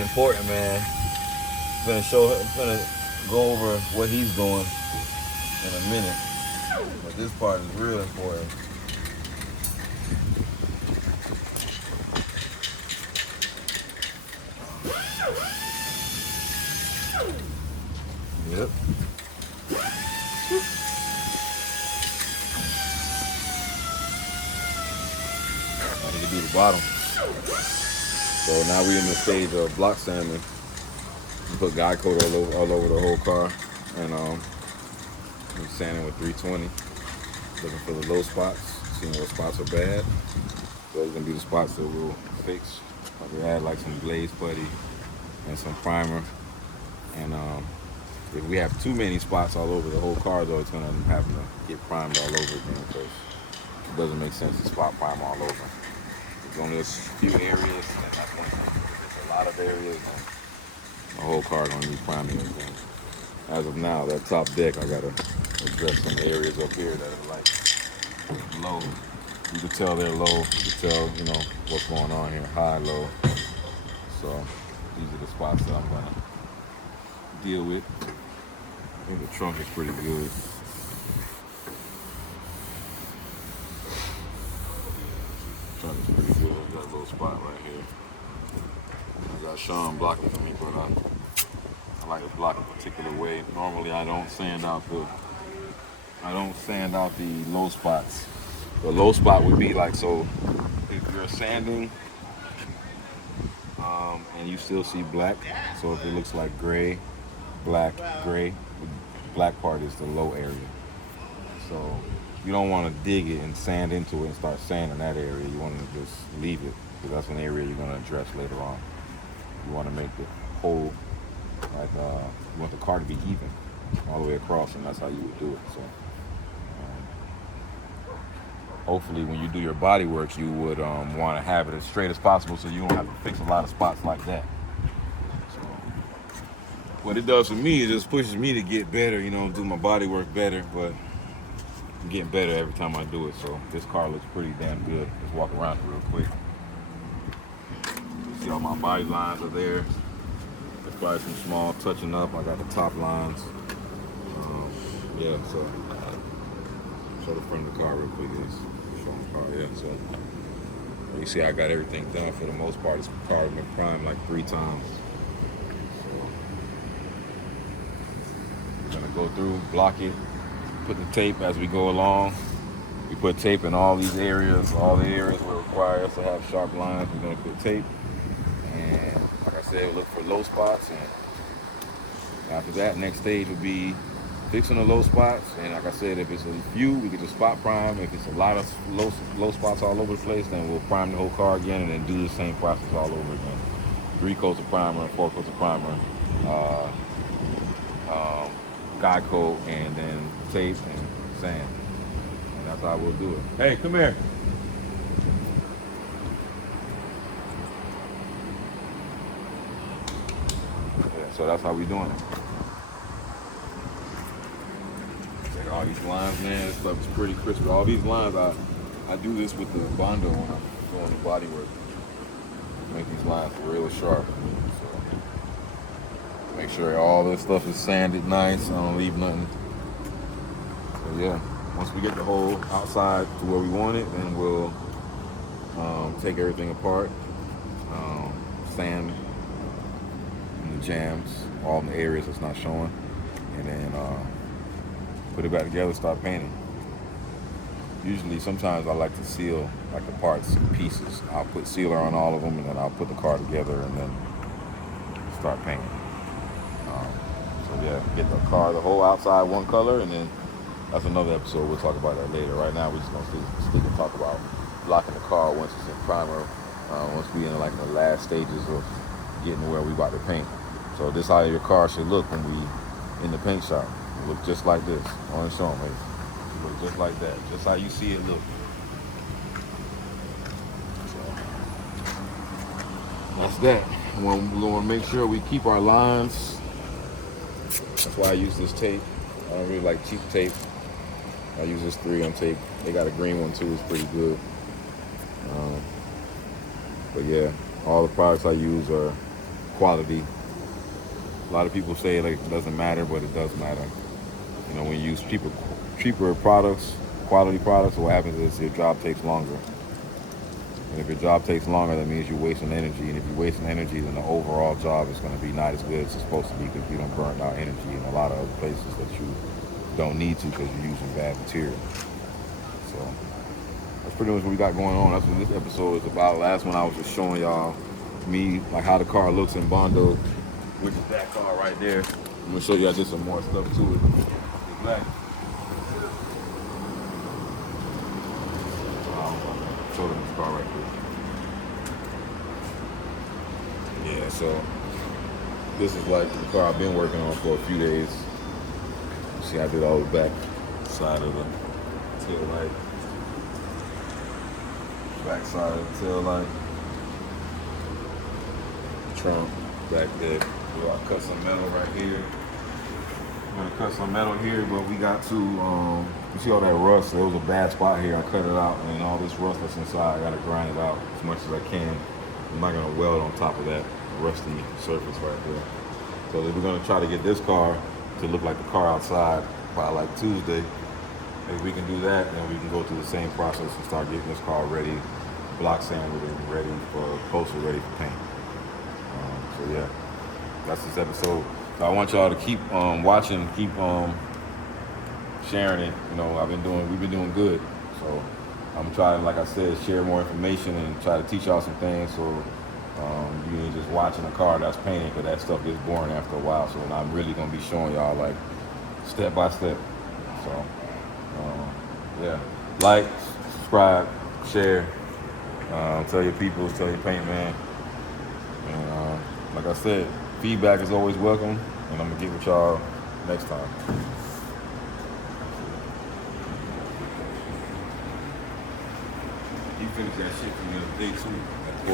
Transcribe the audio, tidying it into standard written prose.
important, man. I'm gonna go over what he's doing in a minute. But this part is real important. Yep. I need to do the bottom. So now we're in the stage of block sanding. We put guide coat all over the whole car, and I'm sanding with 320, looking for the low spots, seeing what spots are bad. Those are gonna be the spots that we'll fix. We add like some glaze putty and some primer, and if we have too many spots all over the whole car, though, it's gonna have to get primed all over again because it doesn't make sense to spot prime all over. It's only a few areas, and that's one thing. If it's a lot of areas, then the whole car gonna need priming again. As of now, that top deck, I gotta address some areas up here that are like low. You can tell they're low. You can tell, what's going on here, high, low. So these are the spots that I'm gonna deal with. I think the trunk is pretty good. Trunk is pretty good. Got a little spot right here. I got Sean blocking for me, but I like to block a particular way. Normally, I don't sand out the low spots. The low spot would be like, so if you're sanding and you still see black, so if it looks like gray, black, gray, the black part is the low area. So you don't want to dig it and sand into it and start sanding that area. You want to just leave it because that's an area you're going to address later on. You want to make the whole, like, you want the car to be even all the way across, and that's how you would do it. So hopefully when you do your body work, you would want to have it as straight as possible so you don't have to fix a lot of spots like that. So what it does for me is just pushes me to get better, do my body work better, but I'm getting better every time I do it. So this car looks pretty damn good. Let's walk around it real quick. You see all my body lines are there. There's probably some small touching up. I got the top lines. Yeah, so show the front of the car real quick. Yeah, so you see I got everything done for the most part. This car has been primed like 3 times. So we're gonna go through, block it, put the tape as we go along. We put tape in all these areas, all the areas will require us to have sharp lines. We're gonna put tape, and like I said, look for low spots, and after that, next stage would be fixing the low spots. And like I said, if it's a few, we can just spot prime. If it's a lot of low spots all over the place, then we'll prime the whole car again and then do the same process all over again. 3 coats of primer, 4 coats of primer, guide coat, and then tape and sand. And that's how we'll do it. Hey, come here. Yeah, so that's how we doing it. All these lines, man, this stuff is pretty crisp. All these lines, I do this with the Bondo when I'm doing the body work. Make these lines real sharp. So make sure all this stuff is sanded nice. I don't leave nothing. So yeah, once we get the whole outside to where we want it, then we'll take everything apart, sand in the jams, all in the areas that's not showing, and then put it back together, start painting. Usually, sometimes I like to seal like the parts in pieces. I'll put sealer on all of them, and then I'll put the car together and then start painting. So yeah, get the car, the whole outside one color, and then that's another episode. We'll talk about that later. Right now, we're just gonna stick and talk about blocking the car once it's in primer. Once we're in like the last stages of getting to where we about to paint. So this is how your car should look when we in the paint shop. Look just like this. I want to show them. Look just like that. Just how you see it look. So that's that. We want to make sure we keep our lines. That's why I use this tape. I don't really like cheap tape. I use this 3M tape. They got a green one too. It's pretty good. But yeah, all the products I use are quality. A lot of people say like it doesn't matter, but it does matter. You know, when you use cheaper products, quality products, what happens is your job takes longer. And if your job takes longer, that means you're wasting energy. And if you're wasting energy, then the overall job is going to be not as good as it's supposed to be because you don't burn out energy in a lot of other places that you don't need to because you're using bad material. So that's pretty much what we got going on. That's what this episode is about. Last one I was just showing y'all me like how the car looks in Bondo, which is that car right there. I'm gonna show you I did some more stuff to it. It's black. Show them this car right there. Yeah, so this is like the car I've been working on for a few days. See, I did all the back side of the tail light. Back side of the tail light. Trunk, back there. So I cut some metal right here. I'm gonna cut some metal here, but we got to, you see all that rust? There was a bad spot here. I cut it out, and all this rust that's inside, I gotta grind it out as much as I can. I'm not gonna weld on top of that rusty surface right there. So we're gonna try to get this car to look like the car outside by like Tuesday. If we can do that, then we can go through the same process and start getting this car ready, block sanded and ready for poster, ready for paint. So yeah, that's this episode. So I want y'all to keep watching, keep sharing it. You know, we've been doing good. So I'm trying, like I said, share more information and try to teach y'all some things. So you ain't just watching a car that's painted, because that stuff gets boring after a while. So I'm really gonna be showing y'all like step by step. So yeah, like, subscribe, share, tell your people, tell your paint man. And like I said, feedback is always welcome, and I'm gonna get with y'all next time. He finished that shit from the other day too.